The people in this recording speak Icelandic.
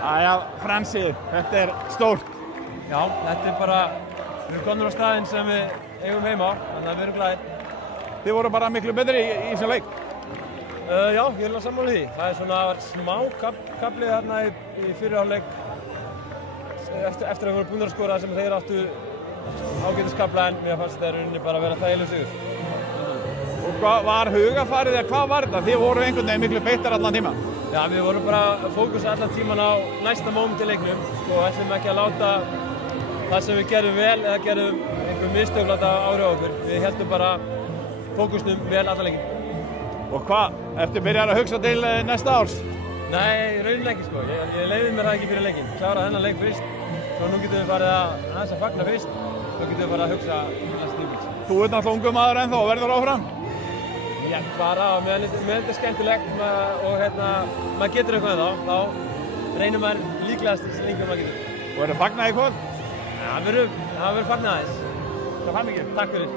Æja, Fransi, þetta stórt. Já, þetta bara, við erum konur á staðinn sem við eigum heima, þannig að við erum glæðir. Þið voru bara miklu betri í þessum leik. Já, ég er alveg sammála því. Það svona smá kaflið þarna í fyrri hálfleik eftir að við vorum búin að skora sem þeir áttu ágætiskafla en mér fannst þeir rauninni bara að vera þægileg sigur. Og hvað var hugafarið eða hvað var þetta? Þið voru einhvern veginn miklu beittar allan tíma. Já, við vorum bara að fókusa allan tíman á næsta moment í leiknum og ætlum ekki að láta það sem við gerðum vel eða gerðum einhver mistök láta áhrif á okkur. Við heldum bara fókusnum vel allan leikin. Og hvað? Ertu byrjar að hugsa til næsta árs? Nei, rauninni ekki sko. Ég leiði mér það ekki fyrir leikin. Klára þennan leik fyrst. Svo nú getum við farið aðeins að fagna fyrst. Svo getum við farið að hugsa næsta tímabils. Þú ert náttúrulega ungur maður ennþá og verður áfram? Já, bara mér þetta skemmtilegt og maður getur eitthvað ennþá. Þá reynir maður líklegast þessi lengi maður getur. Og verður fagnað í kvöld? Já, það verður fagnað aðeins. Það fann ekki. Takk fyrir.